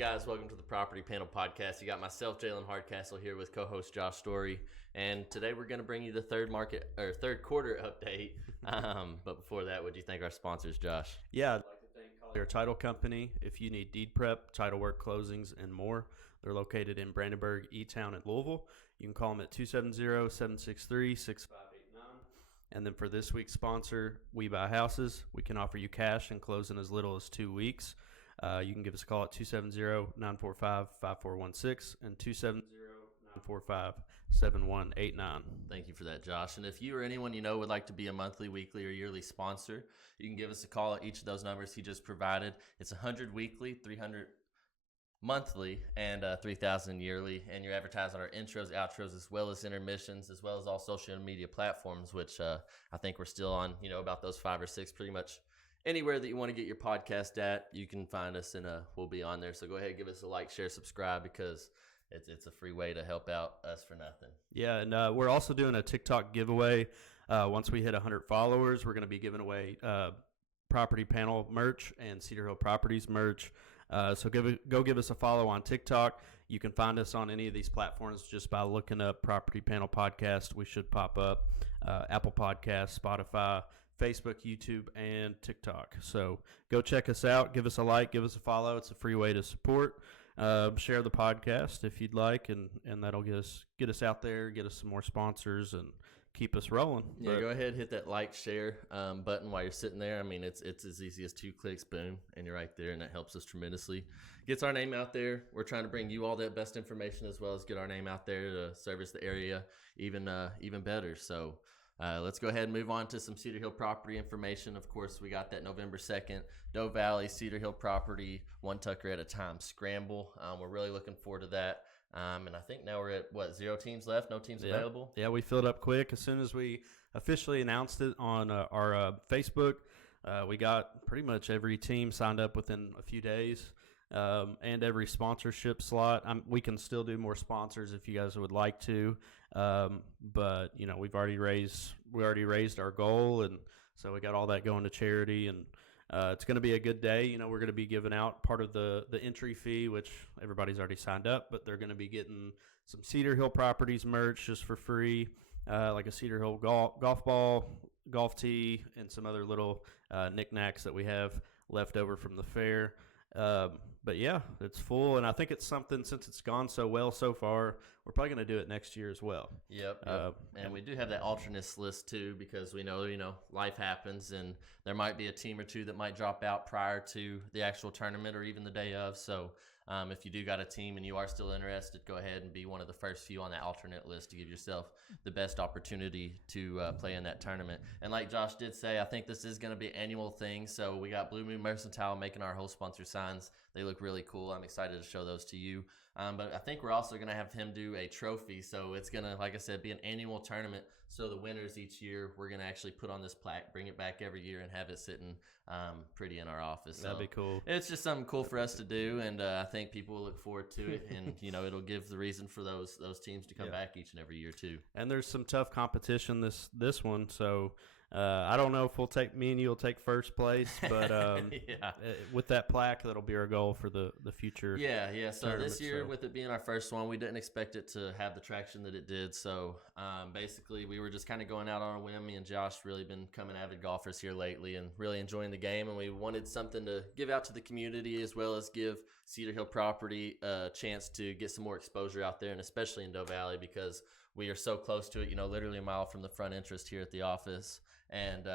guys, welcome to the Property Panel Podcast. You got myself, Jalen Hardcastle, here with co-host Josh Story, and today we're going to bring you the third quarter update. But before that, what do you think our sponsors, Josh? Yeah, I'd like to thank Collier Title Company. If you need deed prep, title work, closings, and more, they're located in Brandenburg, E-Town, and Louisville. You can call them at 270-763-6589. And then for this week's sponsor, We Buy Houses. We can offer you cash and close in as little as 2 weeks. You can give us a call at 270-945-5416 and 270-945-7189. Thank you for that, Josh. And if you or anyone you know would like to be a monthly, weekly, or yearly sponsor, you can give us a call at each of those numbers he just provided. It's 100 weekly, 300 monthly, and 3,000 yearly. And you're advertised on our intros, outros, as well as intermissions, as well as all social media platforms, which I think we're still on, about those 5 or 6, pretty much. Anywhere that you want to get your podcast at, you can find us, and we'll be on there. So go ahead and give us a like, share, subscribe, because it's a free way to help out us for nothing. Yeah, and we're also doing a TikTok giveaway. Once we hit 100 followers, we're going to be giving away Property Panel merch and Cedar Hill Properties merch. So go give us a follow on TikTok. You can find us on any of these platforms just by looking up Property Panel Podcast. We should pop up Apple Podcasts, Spotify, Facebook, YouTube, and TikTok. So go check us out. Give us a like. Give us a follow. It's a free way to support. Share the podcast if you'd like, and that'll get us out there, get us some more sponsors, and keep us rolling. Yeah, go ahead, hit that like, share button while you're sitting there. I mean, it's as easy as 2 clicks, boom, and you're right there, and that helps us tremendously. Gets our name out there. We're trying to bring you all that best information as well as get our name out there to service the area even better. So let's go ahead and move on to some Cedar Hill property information. Of course, we got that November 2nd, Doe Valley, Cedar Hill property, one Tucker at a time scramble. We're really looking forward to that. And I think now we're at, 0 teams left, no teams available? Yeah, we filled up quick. As soon as we officially announced it on our Facebook, we got pretty much every team signed up within a few days. And every sponsorship slot. We can still do more sponsors if you guys would like to, but we already raised our goal, and so we got all that going to charity, and it's going to be a good day. We're going to be giving out part of the entry fee, which everybody's already signed up, but they're going to be getting some Cedar Hill Properties merch just for free, like a Cedar Hill golf ball, golf tee, and some other little knickknacks that we have left over from the fair. But yeah, it's full, and I think it's something, since it's gone so well so far, we're probably going to do it next year as well. Yep. And we do have that alternates list too, because we know, life happens, and there might be a team or two that might drop out prior to the actual tournament or even the day of. So if you do got a team and you are still interested, go ahead and be one of the first few on that alternate list to give yourself the best opportunity to play in that tournament. And like Josh did say, I think this is going to be an annual thing. So we got Blue Moon Mercantile making our whole sponsor signs. They look really cool. I'm excited to show those to you. But I think we're also going to have him do a trophy. So it's going to, like I said, be an annual tournament. So the winners each year, we're going to actually put on this plaque, bring it back every year, and have it sitting pretty in our office. That'd be cool. It's just something cool for us to do, and I think people will look forward to it. And, it'll give the reason for those teams to come back each and every year, too. And there's some tough competition this one, so I don't know if me and you will take first place, but with that plaque, that'll be our goal for the future. Yeah. So this year, with it being our first one, we didn't expect it to have the traction that it did. So basically, we were just kind of going out on a whim. Me and Josh really been becoming avid golfers here lately and really enjoying the game. And we wanted something to give out to the community, as well as give Cedar Hill property a chance to get some more exposure out there, and especially in Doe Valley, because we are so close to it, literally a mile from the front entrance here at the office. And,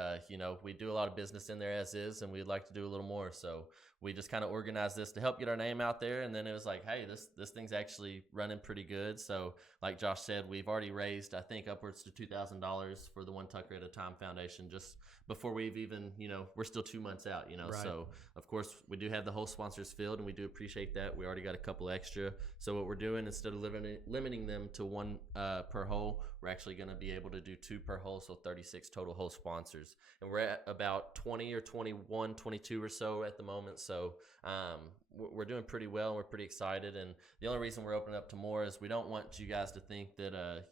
we do a lot of business in there as is, and we'd like to do a little more. So we just kind of organized this to help get our name out there. And then it was like, hey, this thing's actually running pretty good. So like Josh said, we've already raised, I think, upwards to $2,000 for the One Tucker at a Time Foundation just before we've even, we're still 2 months out, Right. So of course we do have the whole sponsors filled, and we do appreciate that. We already got a couple extra. So what we're doing, instead of limiting them to one per hole, we're actually going to be able to do 2 per hole, so 36 total hole sponsors. And we're at about 20 or 21, 22 or so at the moment. So we're doing pretty well, and we're pretty excited. And the only reason we're opening up to more is we don't want you guys to think that,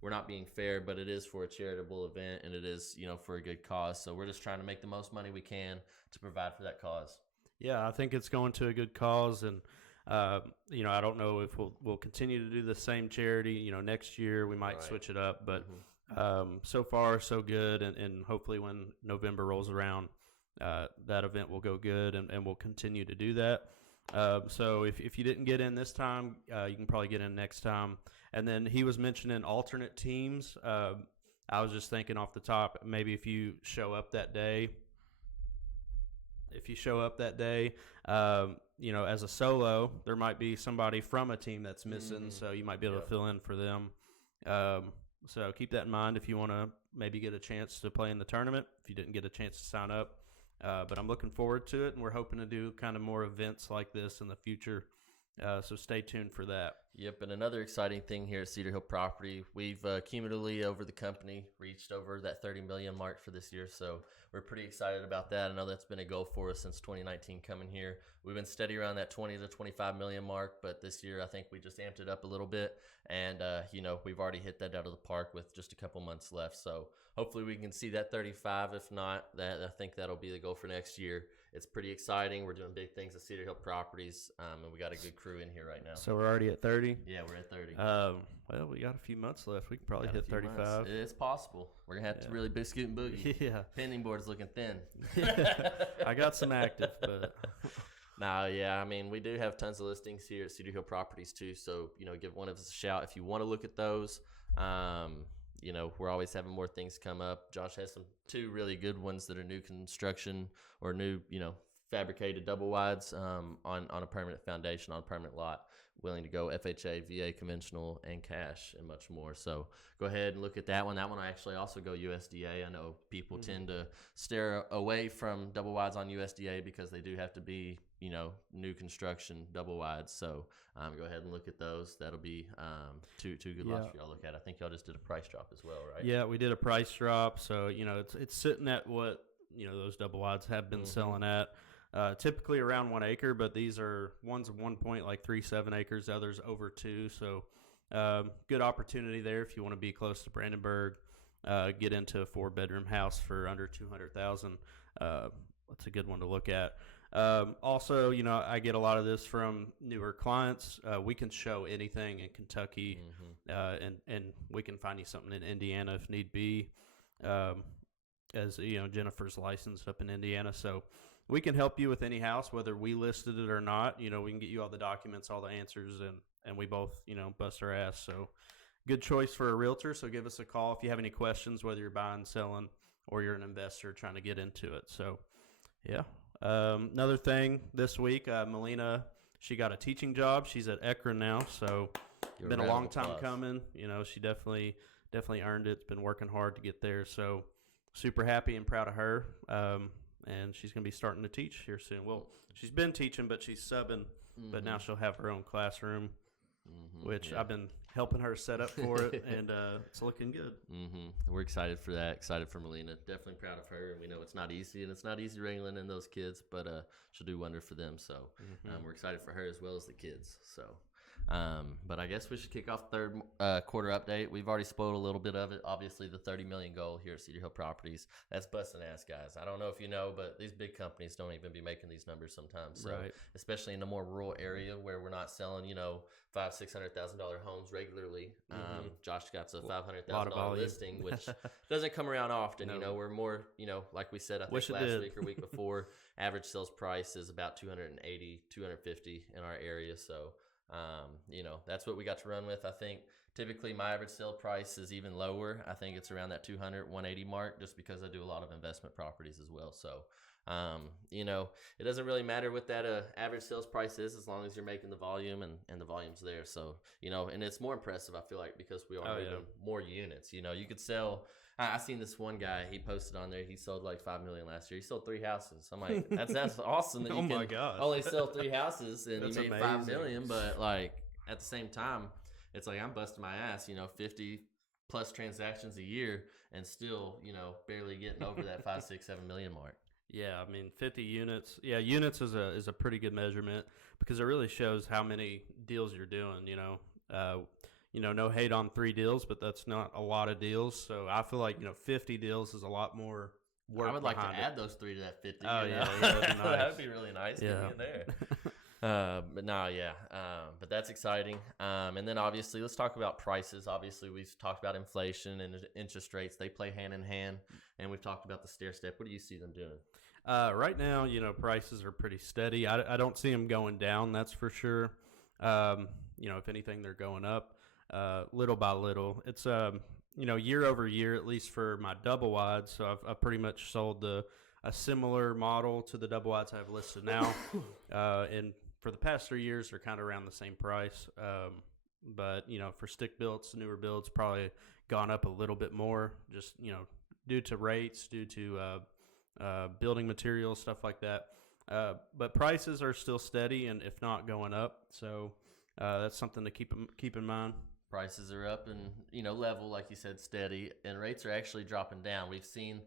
we're not being fair, but it is for a charitable event, and it is, for a good cause. So we're just trying to make the most money we can to provide for that cause. Yeah, I think it's going to a good cause, and I don't know if we'll continue to do the same charity. Next year we might switch it up, but so far so good, and hopefully when November rolls around, that event will go good, and we'll continue to do that. So if you didn't get in this time, you can probably get in next time. And then he was mentioning alternate teams. I was just thinking off the top, maybe if you show up that day, as a solo, there might be somebody from a team that's missing, so you might be able to fill in for them. So keep that in mind if you want to maybe get a chance to play in the tournament, if you didn't get a chance to sign up. But I'm looking forward to it, and we're hoping to do kind of more events like this in the future. So stay tuned for that. Yep, and another exciting thing here at Cedar Hill Property, we've cumulatively over the company reached over that 30 million mark for this year, so we're pretty excited about that. I know that's been a goal for us since 2019 coming here. We've been steady around that 20 to 25 million mark, but this year I think we just amped it up a little bit, and we've already hit that out of the park with just a couple months left, so hopefully we can see that 35. If not, I think that'll be the goal for next year. It's pretty exciting. We're doing big things at Cedar Hill Properties, and we got a good crew in here right now. So we're already at 30? Yeah, we're at 30. Well, we got a few months left. We can probably hit 35. It's possible. We're going to have to really biscuit and boogie. Yeah. Pending board's looking thin. I got some active, but... we do have tons of listings here at Cedar Hill Properties too, so, give one of us a shout if you want to look at those. We're always having more things come up. Josh has two really good ones that are new construction or new, fabricated double wides on a permanent foundation, on a permanent lot, willing to go FHA, VA, conventional, and cash, and much more. So go ahead and look at that one. That one I actually also go USDA. I know people tend to steer away from double wides on USDA because they do have to be, new construction double wides. So go ahead and look at those. That'll be two good lots for y'all to look at. I think y'all just did a price drop as well, right? Yeah, we did a price drop. So, it's sitting at what, those double wides have been selling at. Typically around 1 acre, but these are one's 1.37 acres, the other's over 2. So good opportunity there if you want to be close to Brandenburg, get into a 4-bedroom house for under $200,000. That's a good one to look at. Also, I get a lot of this from newer clients. We can show anything in Kentucky, and we can find you something in Indiana if need be. As Jennifer's licensed up in Indiana, so we can help you with any house, whether we listed it or not. We can get you all the documents, all the answers, and we both, bust our ass. So good choice for a realtor. So give us a call if you have any questions, whether you're buying, selling, or you're an investor trying to get into it. So, yeah. Another thing this week, Melina, she got a teaching job. She's at Ekron now, so been a long time coming. She definitely earned it. It's been working hard to get there. So super happy and proud of her. And she's going to be starting to teach here soon. Well, she's been teaching, but she's subbing. But now she'll have her own classroom, which I've been helping her set up for it, and it's looking good. We're excited for that. Excited for Melina. Definitely proud of her. And we know it's not easy, and it's not easy wrangling in those kids, but she'll do wonder for them. So we're excited for her as well as the kids. So. But I guess we should kick off third quarter update. We've already spoiled a little bit of it. Obviously, the 30 million goal here at Cedar Hill Properties. That's busting ass, guys. I don't know if you know, but these big companies don't even be making these numbers sometimes. So, especially in a more rural area where we're not selling, $500,000-$600,000 homes regularly. Josh got a $500,000 listing, which doesn't come around often. No. We're more, like we said, I think last week or week before, average sales price is about $280,000, $250,000 in our area. So. That's what we got to run with. I think typically my average sale price is even lower. I think it's around that 200, 180 mark, just because I do a lot of investment properties as well. So, it doesn't really matter what that average sales price is as long as you're making the volume and the volume's there. So, and it's more impressive, I feel like, because we are moving more units. You could sell. I seen this one guy, he posted on there, he sold like $5 million last year. He sold 3 houses. I'm like, that's awesome that you can only sell 3 houses and you made $5 million. But like at the same time, it's like I'm busting my ass, 50 plus transactions a year and still, barely getting over that 5, 6, 7 million mark. Yeah, 50 units. Yeah, units is a pretty good measurement because it really shows how many deals you're doing, no hate on 3 deals, but that's not a lot of deals. So I feel like, 50 deals is a lot more work. I would like to add those 3 to that 50. Oh, yeah. That'd be nice. That'd be really nice. Yeah. Get me in there. But no, yeah. But that's exciting. And then obviously, let's talk about prices. Obviously, we've talked about inflation and interest rates. They play hand in hand. And we've talked about the stair step. What do you see them doing? Right now, prices are pretty steady. I don't see them going down. That's for sure. If anything, they're going up little by little. It's year over year, at least for my double wides. So I've pretty much sold a similar model to the double wides I have listed now. And for the past 3 years, they're kind of around the same price. But for stick builds, newer builds, probably gone up a little bit more. Just due to rates, due to building materials, stuff like that. But prices are still steady, and if not going up. So that's something to keep in mind. Prices are up and, level, like you said, steady, and rates are actually dropping down. We've seen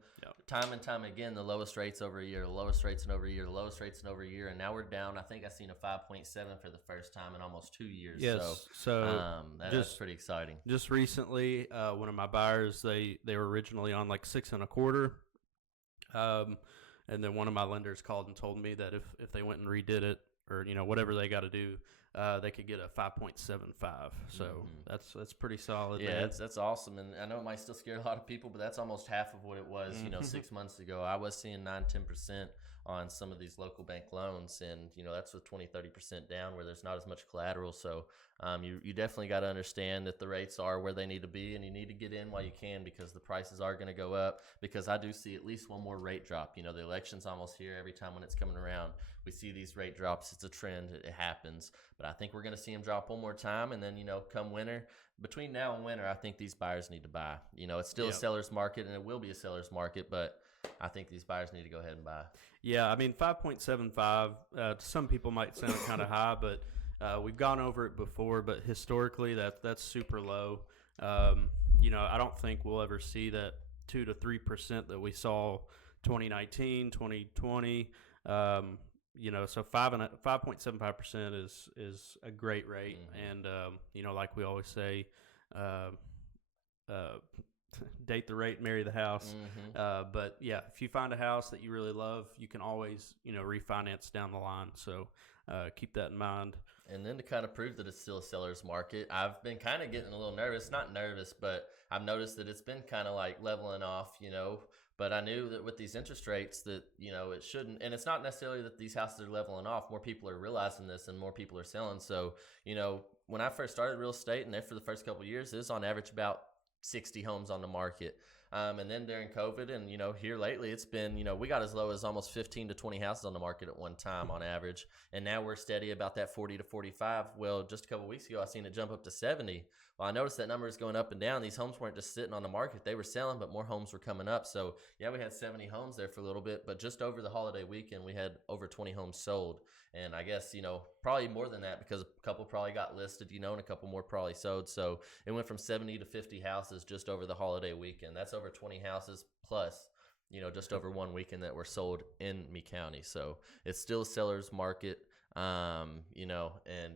time and time again the lowest rates over a year, the lowest rates in over a year, the lowest rates in over a year, and now we're down. I think I've seen a 5.7 for the first time in almost 2 years. Yes, so that's pretty exciting. Just recently, one of my buyers, they were originally on like 6.25. And then one of my lenders called and told me that if they went and redid it, or whatever they got to do, they could get a 5.75. So that's pretty solid. Yeah, that's awesome. And I know it might still scare a lot of people, but that's almost half of what it was 6 months ago. I was seeing 9-10% on some of these local bank loans, and that's with 20-30% down where there's not as much collateral. So you definitely got to understand that the rates are where they need to be, and you need to get in while you can, because the prices are going to go up. Because I do see at least one more rate drop. The election's almost here. Every time when it's coming around, we see these rate drops. It's a trend. It happens. But I think we're going to see them drop one more time, and then come winter, between now and winter, I think these buyers need to buy. It's still a seller's market, and it will be a seller's market, but I think these buyers need to go ahead and buy. Yeah, I mean, 5.75, some people might sound kind of high, but we've gone over it before, but historically that's super low. I don't think we'll ever see that 2 to 3% that we saw 2019, 2020. So 5.75% is a great rate. And, like we always say, date the rate, marry the house. But yeah, if you find a house that you really love, you can always, refinance down the line. So keep that in mind. And then to kind of prove that it's still a seller's market, I've been kind of getting a little nervous. Not nervous, but I've noticed that it's been kind of like leveling off, But I knew that with these interest rates that, it shouldn't. And it's not necessarily that these houses are leveling off. More people are realizing this and more people are selling. So, when I first started real estate, and there for the first couple of years, it was on average about 60 homes on the market. And then during COVID and, here lately, it's been, we got as low as almost 15 to 20 houses on the market at one time on average. And now we're steady about that 40 to 45. Well, just a couple of weeks ago, I seen it jump up to 70. Well, I noticed that number is going up and down. These homes weren't just sitting on the market. They were selling, but more homes were coming up. So, yeah, we had 70 homes there for a little bit. But just over the holiday weekend, we had over 20 homes sold. And I guess, probably more than that because a couple probably got listed, and a couple more probably sold. So it went from 70 to 50 houses just over the holiday weekend. That's over 20 houses plus, just over one weekend that were sold in Mee County. So it's still a seller's market, and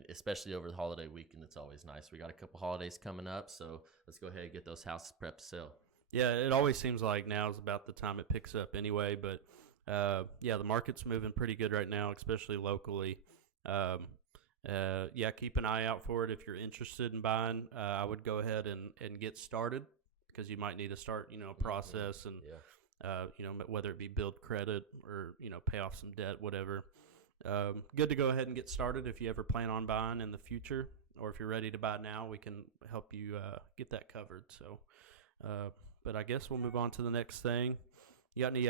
especially over the holiday weekend, it's always nice. We got a couple holidays coming up, so let's go ahead and get those houses prepped to sell. Yeah, it always seems like now is about the time it picks up anyway, but the market's moving pretty good right now, especially locally. Keep an eye out for it. If you're interested in buying, I would go ahead and get started, because you might need to start, a process and, whether it be build credit or, pay off some debt, whatever. Good to go ahead and get started if you ever plan on buying in the future, or if you're ready to buy now, we can help you get that covered. So, but I guess we'll move on to the next thing. You got any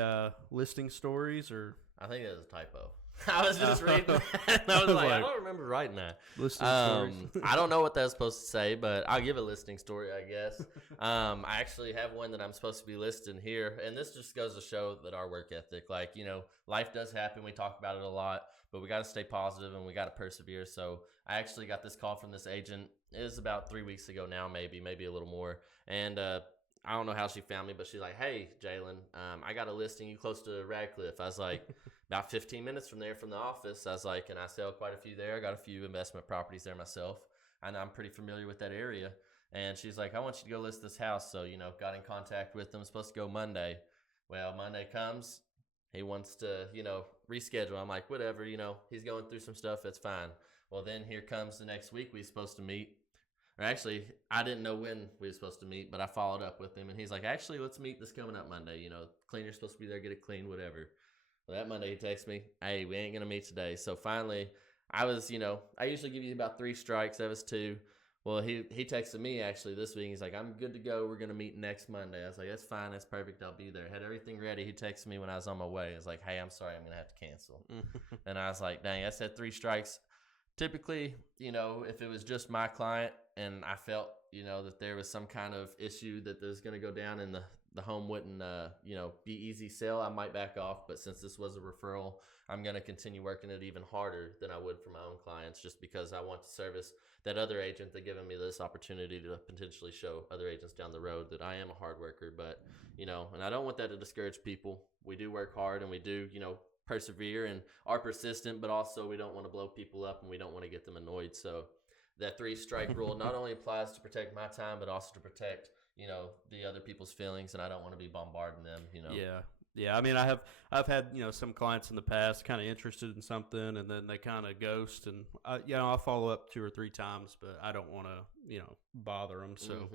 listing stories or? I think it was a typo. I was just reading that, and I was like, I don't remember writing that. Listing stories. I don't know what that's supposed to say, but I'll give a listing story, I guess. I actually have one that I'm supposed to be listing here, and this just goes to show that our work ethic, life does happen. We talk about it a lot, but we got to stay positive and we got to persevere. So I actually got this call from this agent. It was about 3 weeks ago now, maybe a little more, and I don't know how she found me, but she's like, "Hey, Jalen, I got a listing you close to Radcliffe." I was like, about 15 minutes from there from the office. I was like, and I sell quite a few there. I got a few investment properties there myself, and I'm pretty familiar with that area. And she's like, "I want you to go list this house." So, got in contact with them. Supposed to go Monday. Well, Monday comes. He wants to, reschedule. I'm like, whatever, he's going through some stuff. That's fine. Well, then here comes the next week. We're supposed to meet. Or actually, I didn't know when we were supposed to meet, but I followed up with him. And he's like, actually, let's meet this coming up Monday. Cleaner's supposed to be there, get it cleaned, whatever. Well, that Monday he texts me, hey, we ain't going to meet today. So finally, I was, I usually give you about 3 strikes. That was 2. Well, he texted me actually this week. He's like, I'm good to go. We're going to meet next Monday. I was like, that's fine. That's perfect. I'll be there. Had everything ready. He texted me when I was on my way. I was like, hey, I'm sorry. I'm going to have to cancel. And I was like, dang, I said 3 strikes. Typically, if it was just my client and I felt, that there was some kind of issue that there's going to go down and the home wouldn't, be easy sell, I might back off. But since this was a referral, I'm going to continue working it even harder than I would for my own clients, just because I want to service that other agent that giving me this opportunity to potentially show other agents down the road that I am a hard worker. But, and I don't want that to discourage people. We do work hard and we do, persevere and are persistent, but also we don't want to blow people up and we don't want to get them annoyed. So that 3 strike rule not only applies to protect my time, but also to protect, the other people's feelings. And I don't want to be bombarding them, Yeah. I mean, I've had, some clients in the past kind of interested in something and then they kind of ghost and I'll follow up 2 or 3 times, but I don't want to, bother them. So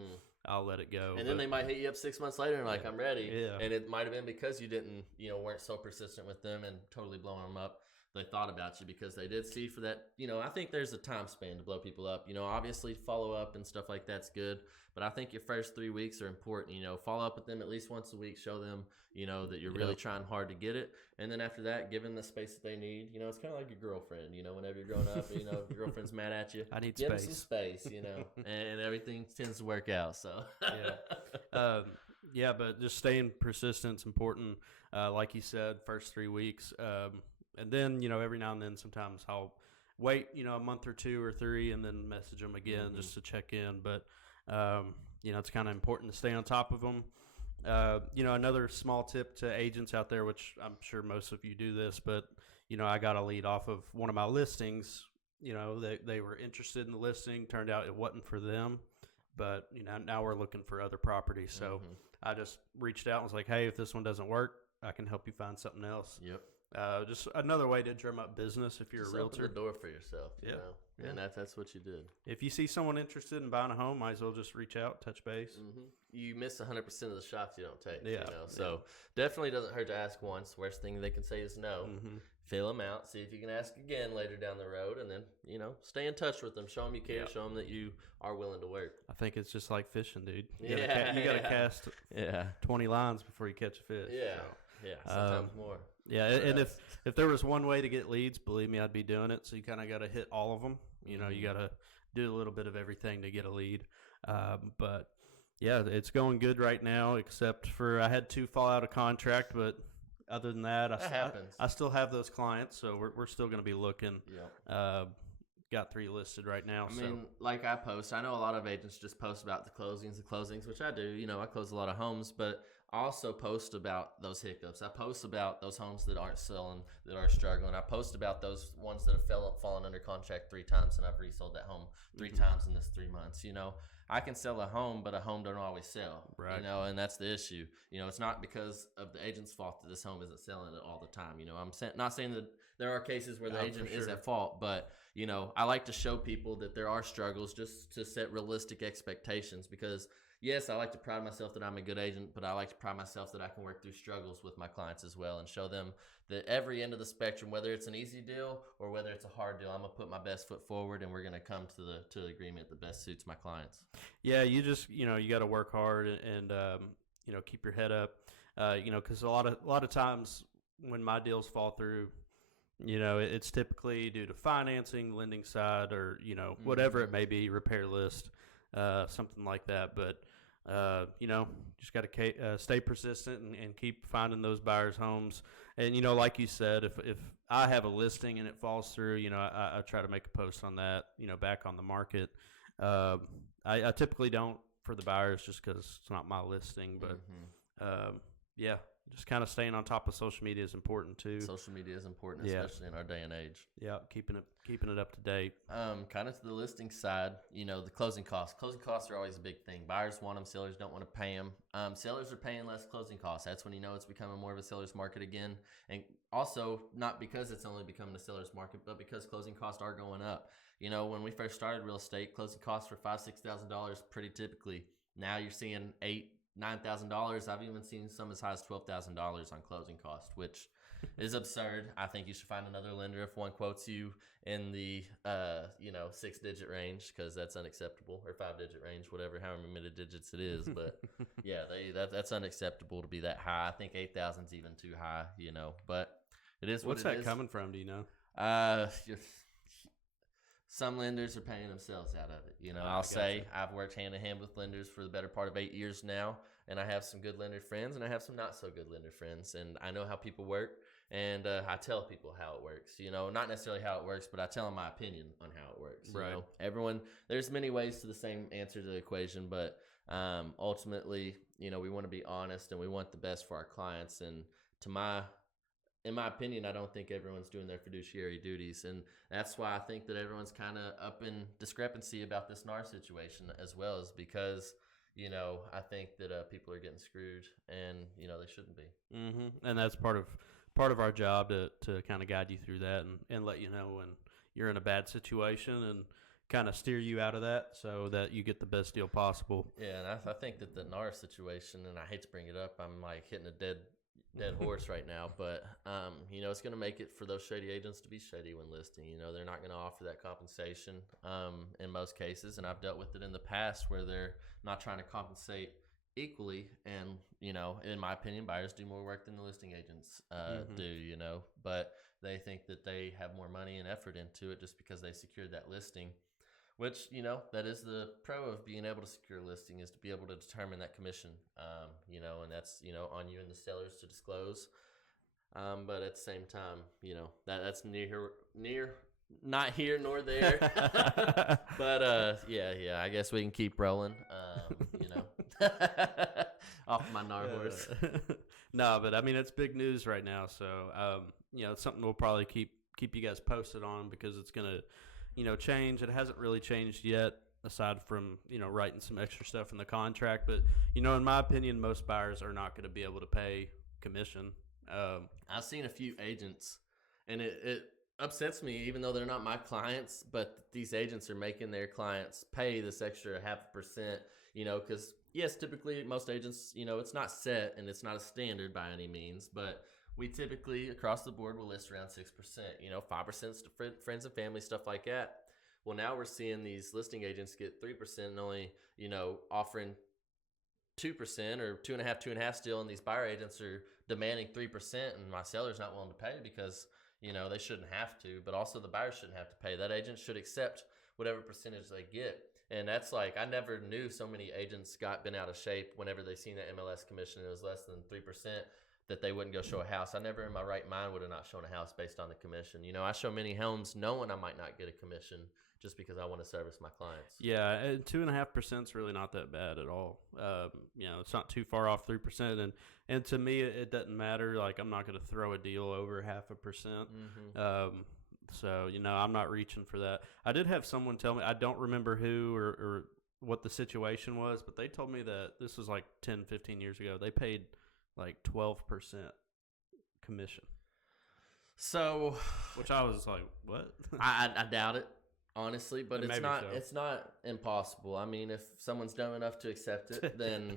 I'll let it go. And then they might hit you up 6 months later and like, I'm ready. Yeah. And it might have been because you didn't, weren't so persistent with them and totally blowing them up. They thought about you because they did see for that. I think there's a time span to blow people up. Obviously follow up and stuff like that's good. But I think your first 3 weeks are important. Follow up with them at least once a week. Show them, that you're really trying hard to get it. And then after that, give them the space that they need. It's kind of like your girlfriend. Whenever you're growing up, your girlfriend's mad at you. I need give space. Them some space, and everything tends to work out. So yeah. But just staying persistent is important. Like you said, first 3 weeks. And then, every now and then sometimes I'll wait, a month or 2 or 3 and then message them again just to check in. But, it's kind of important to stay on top of them. Another small tip to agents out there, which I'm sure most of you do this, but, I got a lead off of one of my listings. They were interested in the listing. Turned out it wasn't for them. But, now we're looking for other properties. So I just reached out and was like, hey, if this one doesn't work, I can help you find something else. Yep. Just another way to drum up business if you're just a realtor. Open the door for yourself, you know? Yeah. And that's what you did. If you see someone interested in buying a home, might as well just reach out, touch base. You miss 100% of the shots you don't take. Yeah. So definitely doesn't hurt to ask once. Worst thing they can say is no. Fill them out. See if you can ask again later down the road, and then stay in touch with them. Show them you care. Show them that you are willing to work. I think it's just like fishing, dude. You gotta cast 20 lines before you catch a fish. Sometimes more. Yeah, and if there was one way to get leads, believe me, I'd be doing it. So you kind of got to hit all of them. You got to do a little bit of everything to get a lead. But yeah, it's going good right now, except for I had 2 fall out of contract. But other than that, I still have those clients, so we're still going to be looking. Got 3 listed right now. I mean, like I post, I know a lot of agents just post about the closings, which I do. I close a lot of homes, but I also post about those hiccups. I post about those homes that aren't selling, that are struggling. I post about those ones that have fallen under contract 3 times, and I've resold that home 3 times in this 3 months. I can sell a home, but a home don't always sell. Right. And that's the issue. It's not because of the agent's fault that this home isn't selling it all the time. I'm not saying that there are cases where the agent is at fault, but I like to show people that there are struggles just to set realistic expectations because. Yes, I like to pride myself that I'm a good agent, but I like to pride myself that I can work through struggles with my clients as well and show them that every end of the spectrum, whether it's an easy deal or whether it's a hard deal, I'm going to put my best foot forward and we're going to come to the agreement that best suits my clients. Yeah, you just, you got to work hard and keep your head up, because a lot of times when my deals fall through, it's typically due to financing, lending side, or, whatever it may be, repair list, something like that. But, just got to stay persistent and keep finding those buyers' homes. And, like you said, if I have a listing and it falls through, I try to make a post on that, back on the market. I typically don't for the buyers just because it's not my listing. But, just kind of staying on top of social media is important too. Social media is important, Yeah. especially in our day and age. Yeah, keeping it up to date. Kind of to the listing side, the closing costs. Closing costs are always a big thing. Buyers want them, sellers don't want to pay them. Sellers are paying less closing costs. That's when it's becoming more of a seller's market again. And also, not because it's only becoming a seller's market, but because closing costs are going up. When we first started real estate, closing costs were $5,000-$6,000 pretty typically. Now you're seeing $8,000-$9,000. I've even seen some as high as $12,000 on closing costs, which is absurd. I think you should find another lender if one quotes you in the 6-digit range, because that's unacceptable, or 5-digit range, however many digits it is. But yeah, that's unacceptable to be that high. I think 8,000 is even too high. But it is. What's that coming from? Do you know? Some lenders are paying themselves out of it. I'll say I've worked hand in hand with lenders for the better part of 8 years now, and I have some good lender friends, and I have some not so good lender friends, and I know how people work, and I tell people how it works. Not necessarily how it works, but I tell them my opinion on how it works. Everyone, there's many ways to the same answer to the equation, but ultimately, we want to be honest, and we want the best for our clients. And in my opinion, I don't think everyone's doing their fiduciary duties, and that's why I think that everyone's kind of up in discrepancy about this NAR situation as well, is because I think that people are getting screwed, and they shouldn't be. Mm-hmm. And that's part of our job to kind of guide you through that and let you know when you're in a bad situation and kind of steer you out of that so that you get the best deal possible. Yeah, and I think that the NAR situation, and I hate to bring it up, I'm like hitting a dead horse right now, but it's going to make it for those shady agents to be shady when listing. They're not going to offer that compensation in most cases, and I've dealt with it in the past where they're not trying to compensate equally. And in my opinion, buyers do more work than the listing agents do. But they think that they have more money and effort into it just because they secured that listing. Which, that is the pro of being able to secure a listing, is to be able to determine that commission, and that's, on you and the sellers to disclose. But at the same time, that's not here nor there. But, yeah, I guess we can keep rolling, off my NAR horse. No, but I mean, it's big news right now. So, it's something we'll probably keep you guys posted on, because it's going to, change. It hasn't really changed yet, aside from, writing some extra stuff in the contract. But, in my opinion, most buyers are not going to be able to pay commission. I've seen a few agents, and it upsets me, even though they're not my clients, but these agents are making their clients pay this extra 0.5%, because, yes, typically most agents, it's not set and it's not a standard by any means, but we typically, across the board, will list around 6%, 5% to friends and family, stuff like that. Well, now we're seeing these listing agents get 3% and only, offering 2% or 2.5% still, and these buyer agents are demanding 3%, and my seller's not willing to pay because, they shouldn't have to, but also the buyer shouldn't have to pay. That agent should accept whatever percentage they get. And that's like, I never knew so many agents been out of shape whenever they seen that MLS commission, it was less than 3%. That they wouldn't go show a house. I never in my right mind would have not shown a house based on the commission. I show many homes knowing I might not get a commission just because I want to service my clients. Yeah, and 2.5% is really not that bad at all. It's not too far off 3%, and to me it doesn't matter. Like, I'm not going to throw a deal over 0.5%. Mm-hmm. So I'm not reaching for that. I did have someone tell me, I don't remember who or what the situation was, but they told me that this was like 10, 15 years ago. They paid like 12% commission. So, which I was like, what? I doubt it, honestly, but it's not impossible. I mean, if someone's dumb enough to accept it, then,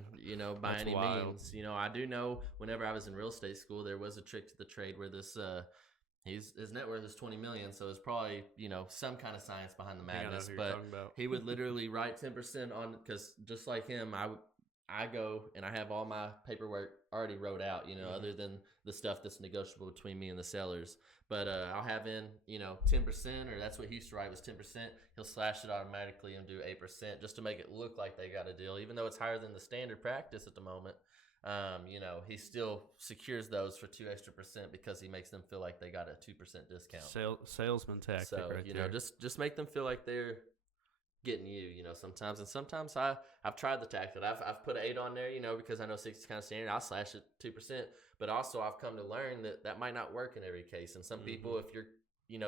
by any means. I do know whenever I was in real estate school, there was a trick to the trade where this his net worth is $20 million, so it's probably, some kind of science behind the madness, but he would literally write 10% on, because just like him, I go and I have all my paperwork already wrote out, other than the stuff that's negotiable between me and the sellers. But I'll have in, 10%, or that's what he used to write was 10%. He'll slash it automatically and do 8% just to make it look like they got a deal, even though it's higher than the standard practice at the moment. He still secures those for 2 extra percent because he makes them feel like they got a 2% discount. Salesman tactic, so, right there. Just make them feel like they're getting you, sometimes. And sometimes I've tried the tactic. I've put an 8 on there, because I know 6 is kind of standard. I'll slash it 2%. But also I've come to learn that might not work in every case. And some people, if you're,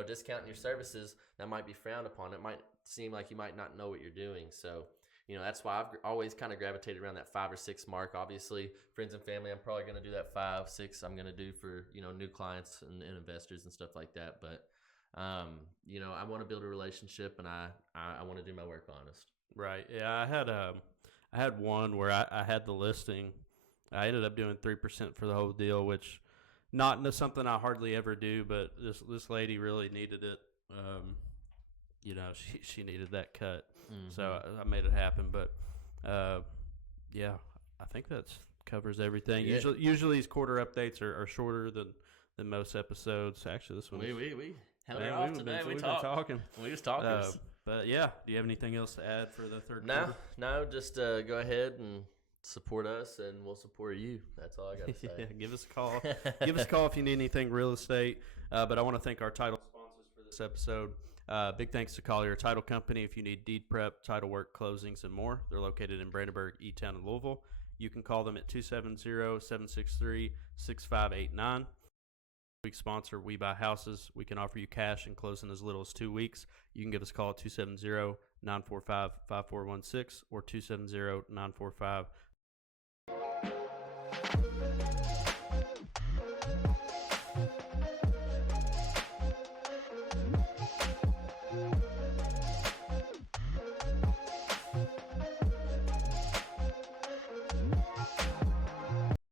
discounting your services, that might be frowned upon. It might seem like you might not know what you're doing. So, that's why I've always kind of gravitated around that 5 or 6 mark. Obviously, friends and family, I'm probably going to do that 5, 6. I'm going to do for, new clients and investors and stuff like that. But, I want to build a relationship, and I want to do my work honest. Right. Yeah, I had one where I had the listing. I ended up doing 3% for the whole deal, which not something I hardly ever do, but this lady really needed it. She needed that cut, so I made it happen. But yeah, I think that covers everything. Yeah. Usually these quarter updates are shorter than most episodes. Actually, this one we held it off today. We talking. We just talkers. But yeah, do you have anything else to add for the third quarter? No, just go ahead and support us, and we'll support you. That's all I got to say. Yeah, give us a call. Give us a call if you need anything real estate. But I want to thank our title sponsors for this episode. Big thanks to Collier Title Company. If you need deed prep, title work, closings, and more, they're located in Brandenburg, E-Town, and Louisville. You can call them at 270-763-6589. Week sponsor, We Buy Houses. We can offer you cash and close in as little as 2 weeks. You can give us a call at 270-945-5416 or 270-945